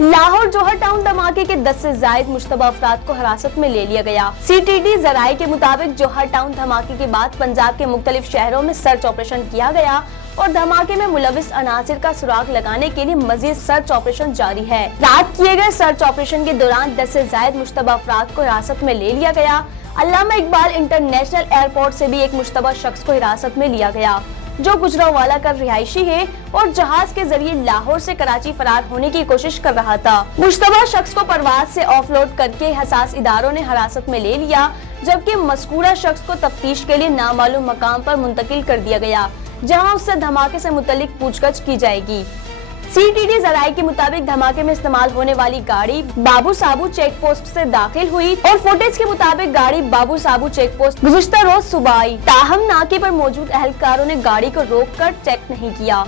लाहौर जौहर town धमाके के 10 से जायद मुश्तबा अफराद को हिरासत में ले लिया गया। CTD जराये के मुताबिक जौहर टाउन धमाके के बाद पंजाब के मुख्तलिफ शहरों में सर्च ऑपरेशन किया गया और धमाके में मुलविस अनासिर का सुराग लगाने के लिए मजीद सर्च ऑपरेशन जारी है। रात किए गए सर्च ऑपरेशन के दौरान 10 से जायद मुश्तबा अफराद को हिरासत में ले लिया गया। अल्लामा इकबाल इंटरनेशनल एयरपोर्ट से भी एक मुश्तबा शख्स को हिरासत में लिया गया जो गुजरांवाला का रिहायशी है और जहाज के जरिए लाहौर से कराची फरार होने की कोशिश कर रहा था। मुश्तबा शख्स को परवाज से ऑफलोड करके हसास इदारों ने हिरासत में ले लिया, जबकि मज़कूरा शख्स को तफ्तीश के लिए नामालूम मकाम पर मुंतकिल कर दिया गया, जहां उससे धमाके से मुतल्लिक पूछताछ की जाएगी। CTD जराये के मुताबिक धमाके में इस्तेमाल होने वाली गाड़ी बाबू साबू चेक पोस्ट से दाखिल हुई और फुटेज के मुताबिक गाड़ी बाबू साबू चेक पोस्ट गुज़िश्ता रोज सुबह आई। ताहम नाके पर मौजूद अहलकारों ने गाड़ी को रोककर चेक नहीं किया।